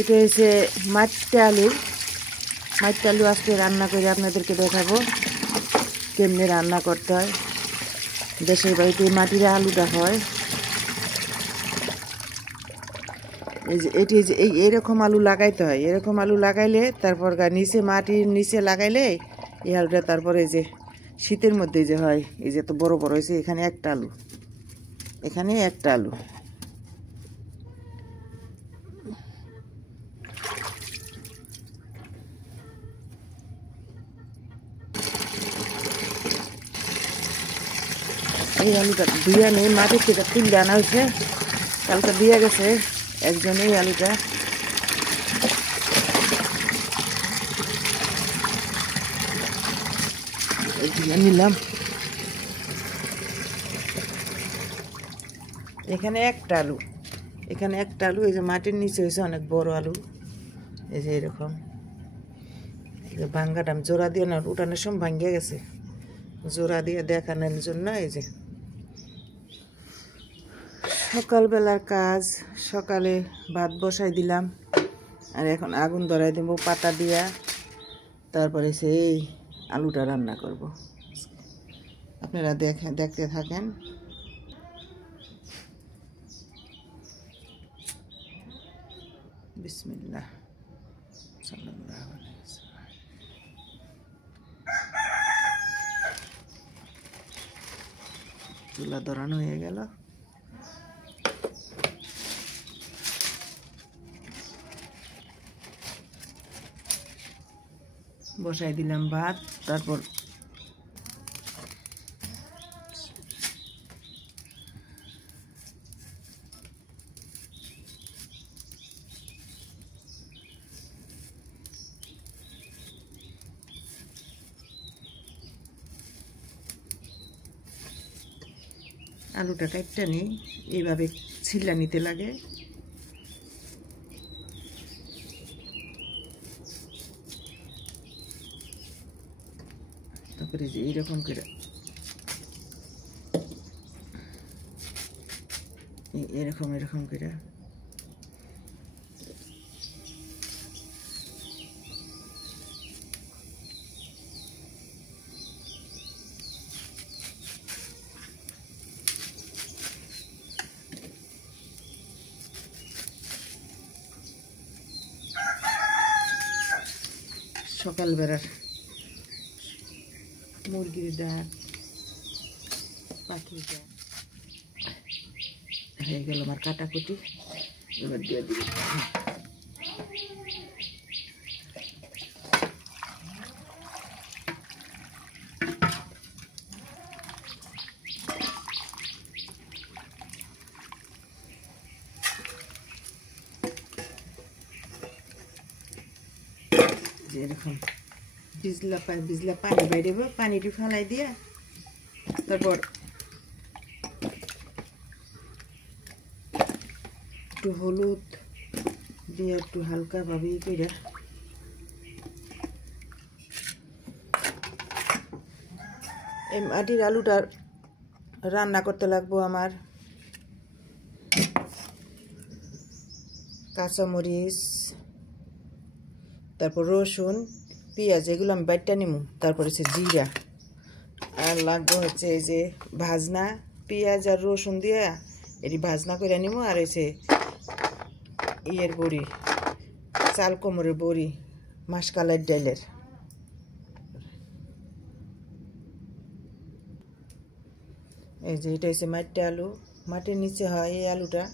এটা হচ্ছে মাটির আলু। মাটির আলু আজকে রান্না করে আপনাদেরকে দেখাবো কেমনে রান্না করতে হয়। দেশের বাড়িতে মাটির আলুটা হয়। এই যে এটি যে এইরকম আলু লাগাইতে হয়। এরকম আলু লাগাইলে তারপর নিচে মাটির নিচে লাগাইলে এই আলুটা তারপরে এই যে শীতের মধ্যে যে হয়, এই যে তো বড় বড় হয়েছে। এখানে একটা আলু, এখানে একটা আলু। এই আলুটা ধুয়ে নেই, মাটির থেকে তুলে আনা হয়েছে, কালকে দিয়ে গেছে একজন। এই আলুটা ধুয়ে নিলাম। এখানে একটা আলু, এখানে একটা আলু। এই যে মাটির নিচে হয়েছে অনেক বড় আলু। এই যে এরকম ভাঙ্গাটা আমি জোড়া দিয়ে না, উঠানোর সময় ভাঙ্গিয়ে গেছে, জোড়া দিয়ে দেখানোর জন্য। এই যে সকালবেলার কাজ, সকালে ভাত বসাই দিলাম আর এখন আগুন ধরাই দেবো পাতা দিয়া। তারপরে সেই আলুটা রান্না করব। আপনারা দেখতে থাকেন। বিসমিল্লাহ। চুলা ধরানো হয়ে গেল। বসাই দিলাম ভাত। তারপর আলুটা কাটতে নিই, এইভাবে ছিলা নিতে লাগে। তারপরে যে এইরকম করে এরকম এরকম করে সকালবেলার মুরগির ডাক, পাখির ডাক হয়ে গেল আমার কাটাকুটি। এবার দিয়ে দিই এরকম ভিজলা পানি বাইরে, পানিটি ফালাই দিয়া তারপর একটু হলুদ দিয়ে একটু হালকা ভাবে করে এই মাটির আলুটা রান্না করতে লাগবো। আমার কাঁচামরিচ, তারপর রসুন, পেঁয়াজ, এগুলো আমি বাইটটা নিমু। তারপর হচ্ছে জিরা, আর লাগবে হচ্ছে এই যে ভাজনা পেঁয়াজ আর রসুন দিয়ে এটি ভাজনা করে নিমু। আর হচ্ছে ইয়ের বড়ি, চাল কোমরের বড়ি, মাসকালের ডালের। এই যে এটা হচ্ছে মাটির আলু, মাটির নিচে হয় এই আলুটা।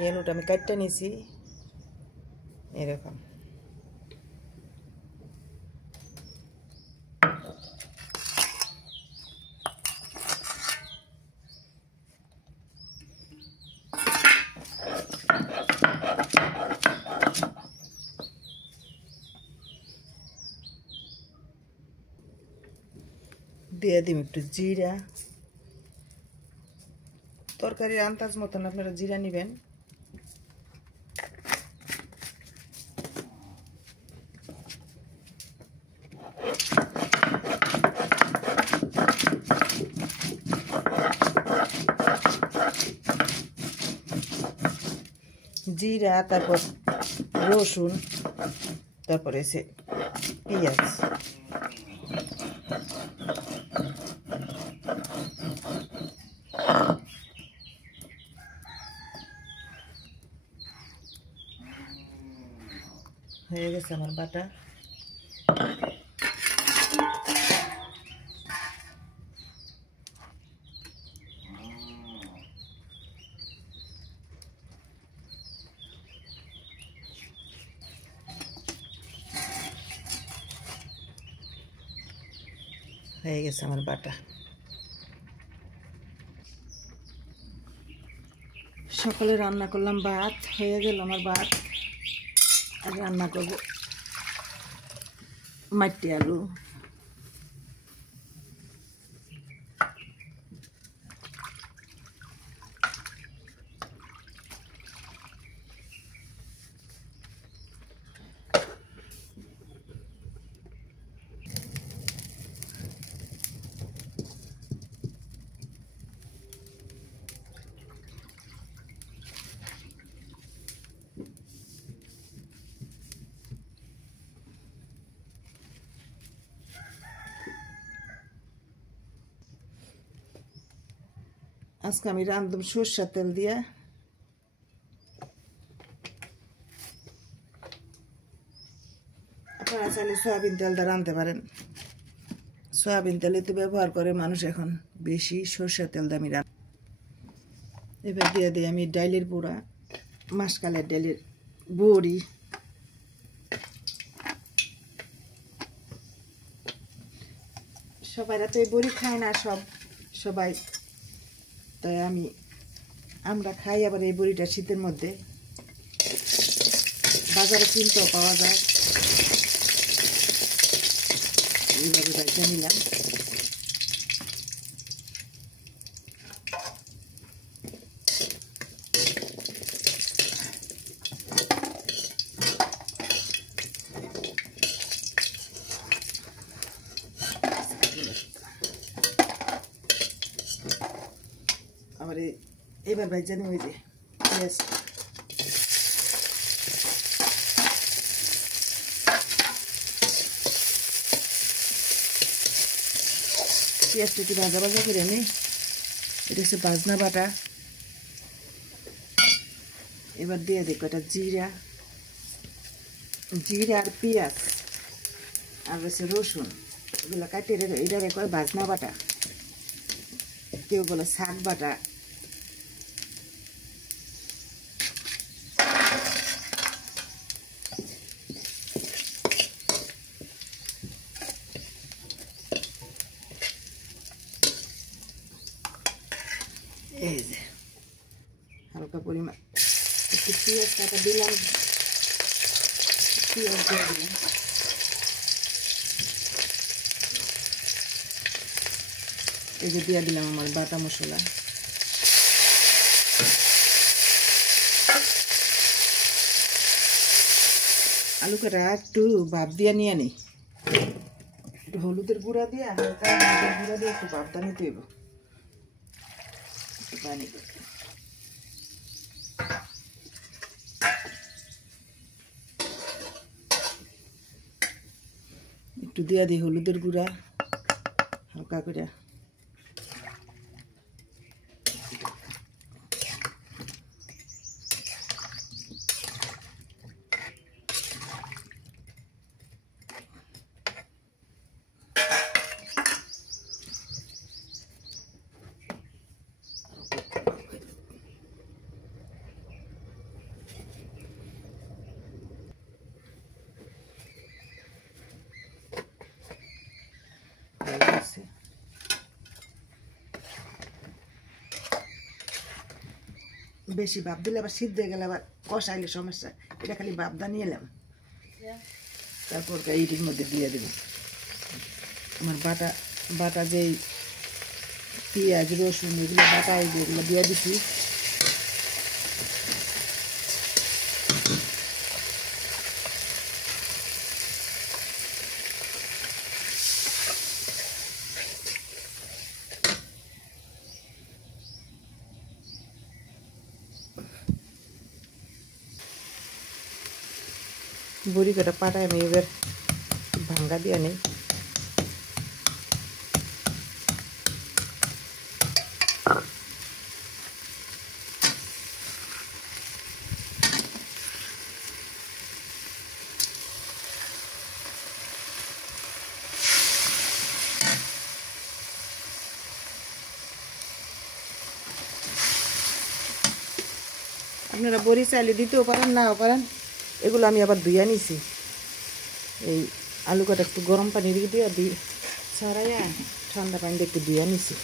এই আলুটা আমি কাটটা নিছি এরকম। দিয়ে দিম একটু জিরা, তরকারির আন্দাজ মতন আপনারা জিরা নেবেন। জিরা, তারপর রসুন, তারপরে আছে পেঁয়াজ। হয়ে গেছে আমার বাটা। হয়ে গেছে আমার বাটা। সকালে রান্না করলাম ভাত, হয়ে গেল আমার ভাত। আর রান্না করব মাটি আলু। আজকে আমি রাঁধব সরষের তেল দিয়ে। আপনারা চাইলে সয়াবিন তেল দিয়ে রাঁধতে পারেন। সয়াবিন তেলে তো ব্যবহার করে মানুষ এখন বেশি, সরষের তেল দিয়ে আমি রাঁধ। এবার দিয়ে দিই আমি ডাইলের পোড়া, মাসকালের ডাইলের বড়ি। সবাই তো এই বড়ি খায় না, সবাই, তাই আমরা খাই। আবার এই বড়িটা শীতের মধ্যে বাজারে কিনতেও পাওয়া যায়। এইভাবে বাইটা নিলাম। আবার এবার ভাইজা নিয়ে যে পেঁয়াজ, পেঁয়াজটা একটু ভাজা ভাজা করে নিই। এটা হচ্ছে বাজনা বাটা। এবার দিয়ে দিই কয়টা জিরা আর পেঁয়াজ আর হচ্ছে রসুন, এগুলো কাটিয়ে রেখে এটারে কয় বাজনা বাটা, কেউ বলে শাক বাটা। এই যে হালকা পরিমাণ একটু পেঁয়াজ কাটা দিলাম, পেঁয়াজ দিয়ে দিলাম। এই যে দিয়ে দিলাম আমার বাটা মশলা। আলুকে একটু ভাপ দিয়ে নিয়ে নিই, একটু হলুদের গুঁড়া দিয়ে, হালকা হলুদের গুঁড়া দিয়ে একটু ভাপটা নিতে হইব। পানি একটু দিয়ে দিই হলুদের গুঁড়া হালকা করে। বেশি ভাপ দিলে আবার সিদ্ধ হয়ে গেলে আবার কষাইলে সমস্যা, এটা খালি ভাপদা নিয়ে এলাম। তারপর এইটির মধ্যে দিয়ে দেব আমার বাটা যেই পেঁয়াজ রসুন এগুলো বাটা, এগুলো দিয়ে দিচ্ছি। বড়ি কটা পাটায় আমি এবার ভাঙ্গা দিয়ে নেই। আপনারা বড়ি চাইলে দিতেও পারেন, নাও পারেন। এগুলো আমি আবার ধুইয়া নিছি। এই আলু কটা একটু গরম পানি দিয়ে দিই, ছড়াইয়া ঠান্ডা পানি দিয়ে একটু ধুইয়া নিছি।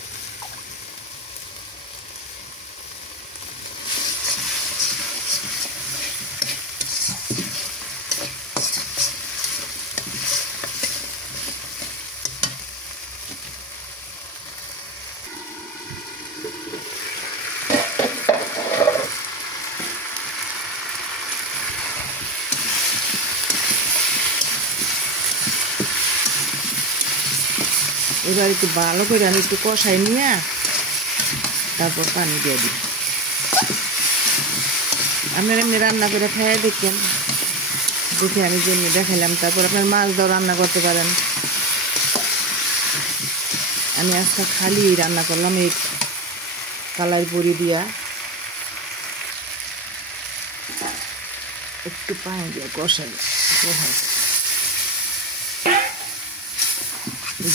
এবার একটু ভালো করে আমি একটু কষাই নিয়ে তারপর পানি দিয়ে দিই। আপনারা এমনি রান্না করে খাইয়ে দেখেন, দেখে আমি যেমনি দেখাইলাম। তারপর আপনার মাছ দাও রান্না করতে পারেন। আমি আজকে খালি রান্না করলাম এই কালাই বড়ি দিয়া, একটু পানি দিয়ে কষাই।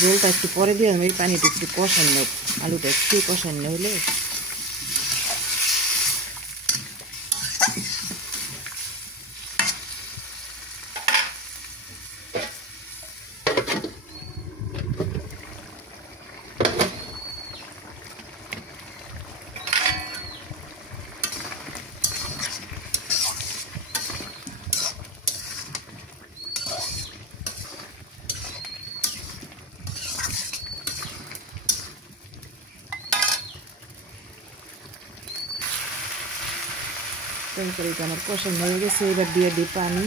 ঝোলটা একটু পরে দিয়ে আমি পানিটা একটু কষান নেব, আলুটা একটু কষান হলে তরকারিটা আমার কষানো হয়ে গেছে। এবার দিয়ে দিই পানি।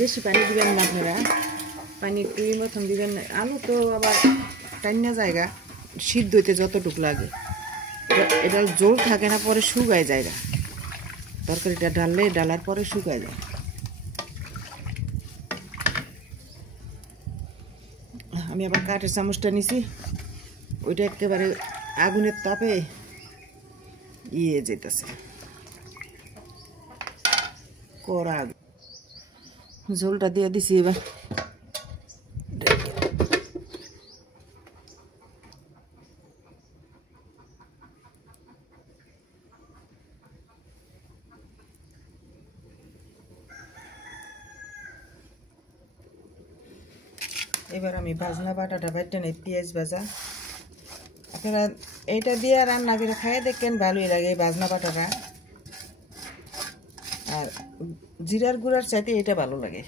বেশি পানি দিবেন না আপনারা, পানি একটু মতন দিবেন। আলু তো আবার টাইনা জায়গা সিদ্ধ হইতে যতটুকু লাগে, এটা জোর থাকে না, পরে শুকায় জায়গা। তরকারিটা ডালার পরে শুকায় যায়। আমি আবার কাঠের চামচটা নিছি, ওইটা একেবারে আগুনের তাপে যেতেছে কড়া। ঝোলটা দিয়ে দিছি। এবার আমি ভাজনা বাটাটা বাইটে নেই, পেঁয়াজ ভাজা। আপনারা এইটা দিয়ে রান্না করে খাইয়ে দেখেন, ভালোই লাগে এই ভাজনা বাটাটা। আর জিরার গুঁড়ার চাইতে এটা ভালো লাগে।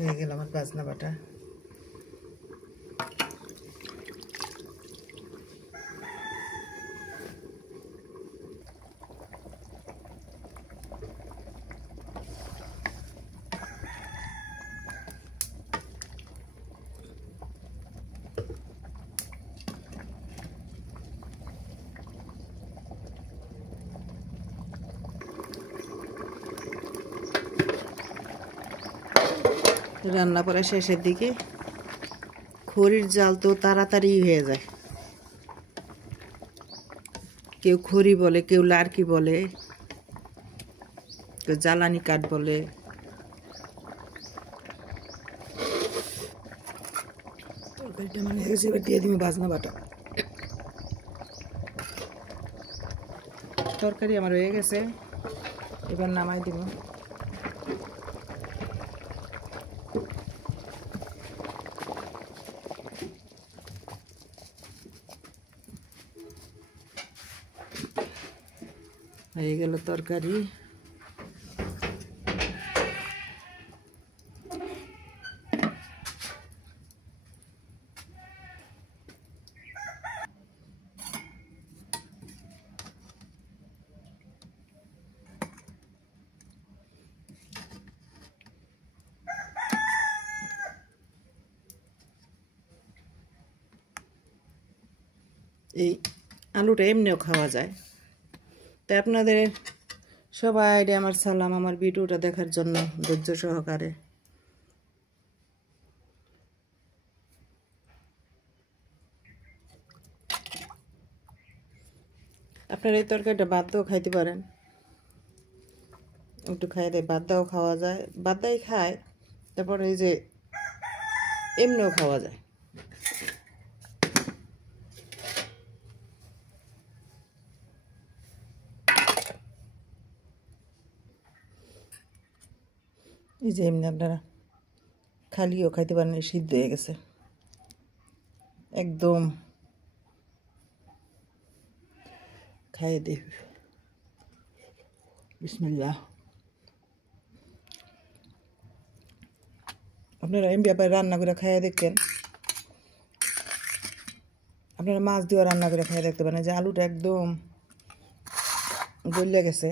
হয়ে গেল আমার ভাজনা বাটা। রান্না করা শেষের দিকে। খড়ির জাল তো তাড়াতাড়ি হয়ে যায়। কেউ খড়ি বলে, কেউ লার্কি বলে, কেউ জ্বালানি কাঠ বলে। তরকারিটা মানে হয়ে গেছে, এবার দিয়ে দিব ভাজনা বাটা। তরকারি আমার হয়ে গেছে, এবার নামাই দিব। হয়ে গেল তরকারি। এই আলুটা এমনিও খাওয়া যায়। তাই আপনাদের সবাই আমার সালাম, আমার ভিডিওটা দেখার জন্য ধৈর্য সহকারে। আপনারা এই তরকারিটা বাদ দিয়েও খাইতে পারেন, একটু খাইয়ে দেয়, বাদ দিয়েও খাওয়া যায়, বাদ দিয়ে খায়, তারপরে এই যে এমনিও খাওয়া যায়। এই যে এমনি আপনারা খালিও খাইতে পারেন, সিদ্ধ হয়ে গেছে একদম। খাইয়ে দে, বিসমিল্লাহ। আপনারা এমনি আবার রান্না করে খাইয়ে দেখবেন, আপনারা মাছ দিয়ে রান্না করে খাইয়ে দেখতে পারেন যে আলুটা একদম গলে গেছে।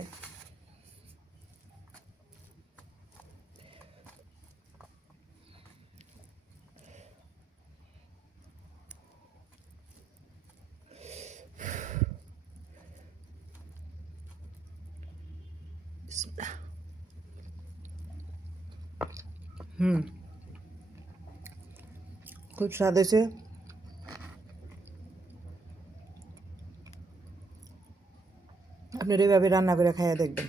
খুব স্বাদ হয়েছে। আপনারা এইভাবে রান্না করে খাইয়ে দেখবেন।